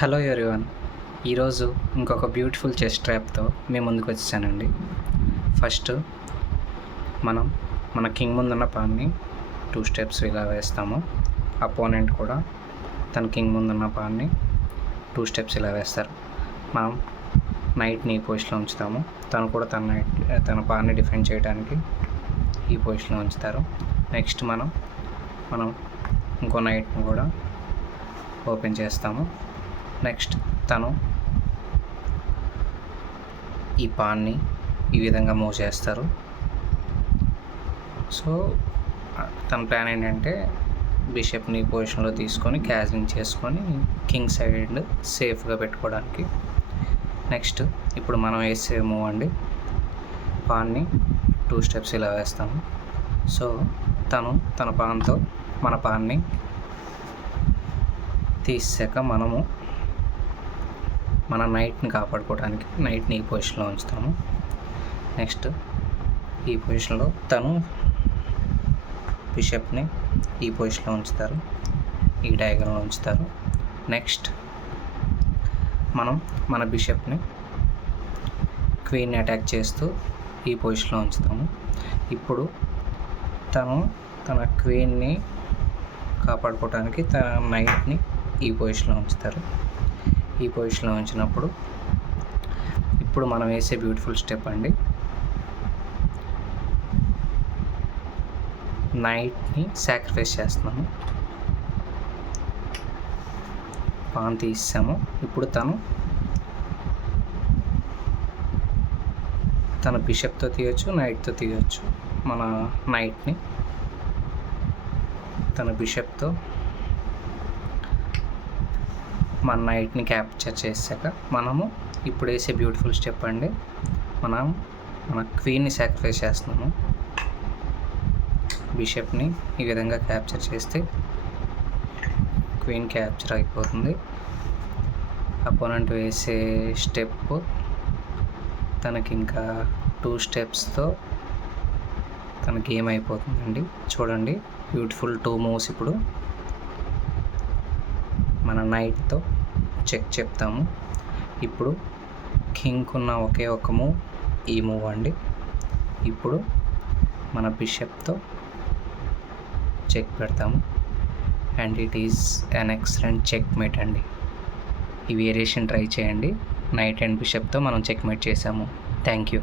Hello everyone, ఈరోజు ఇంకొక beautiful chess ట్రాప్తో మీ ముందుకు వచ్చానండి. ఫస్ట్ మన కింగ్ ముందున్న పాన్ని 2 స్టెప్స్ ఇలా వేస్తాము. అపోనెంట్ కూడా తన కింగ్ ముందున్న పాన్ని 2 స్టెప్స్ ఇలా వేస్తారు. మనం నైట్ని ఈ పొజిషన్లో ఉంచుతాము. తను కూడా తన పాన్ని డిఫెండ్ చేయడానికి ఈ పొజిషన్లో ఉంచుతారు. నెక్స్ట్ మనం ఇంకో నైట్ని కూడా ఓపెన్ చేస్తాము. నెక్స్ట్ తను ఈ పాన్ని ఈ విధంగా మూవ్ చేస్తారు. సో తన ప్లాన్ ఏంటంటే బిషప్ని పొజిషన్లో తీసుకొని క్యాజింగ్ చేసుకొని కింగ్ సైడ్ సేఫ్గా పెట్టుకోవడానికి. నెక్స్ట్ ఇప్పుడు మనం వేసే మూవ్ అండి, పాన్ని 2 స్టెప్స్ ఇలా వేస్తాము. సో తన పాన్తో మన పాన్ని తీసాక మనము మన నైట్ని కాపాడుకోవడానికి నైట్ని ఈ పొజిషన్లో ఉంచుతాము. నెక్స్ట్ ఈ పొజిషన్లో తను బిషప్ని ఈ పొజిషన్లో ఉంచుతారు, ఈ డయాగ్రామ్లో ఉంచుతారు. నెక్స్ట్ మన బిషప్ని క్వీన్ని అటాక్ చేస్తూ ఈ పొజిషన్లో ఉంచుతాము. ఇప్పుడు తన క్వీన్ని కాపాడుకోవడానికి తన నైట్ని ఈ పొజిషన్లో ఉంచుతారు. ఈ పొజిషన్లో ఉంచినప్పుడు ఇప్పుడు మనం వేసే బ్యూటిఫుల్ స్టెప్ అండి, నైట్ని సాక్రిఫైస్ చేస్తున్నాము. పాన్ తీసాము. ఇప్పుడు తన బిషప్తో తీయచ్చు, నైట్తో తీయచ్చు. మన నైట్ని తన బిషప్తో మన నైట్ని క్యాప్చర్ చేశాక మనము ఇప్పుడు వేసే బ్యూటిఫుల్ స్టెప్ అండి, మన క్వీన్ని సాక్రిఫైస్ చేస్తున్నాము. బిషప్ని ఈ విధంగా క్యాప్చర్ చేస్తే క్వీన్ క్యాప్చర్ అయిపోతుంది. అపోనెంట్ వేసే స్టెప్ తనకి ఇంకా 2 స్టెప్స్తో తన గేమ్ అయిపోతుందండి. చూడండి, బ్యూటిఫుల్ 2 మూవ్స్. ఇప్పుడు మన నైట్తో చెక్ చెప్తాము. ఇప్పుడు కింగ్కు ఉన్న ఒకే ఒక మూవ్ ఈ మూవ్ అండి. ఇప్పుడు మన బిషప్తో చెక్ పెడతాము and it is an excellent checkmate అండి. ఈ వేరియేషన్ ట్రై చేయండి. నైట్ అండ్ బిషప్తో మనం చెక్ మేట్ చేసాము. Thank you.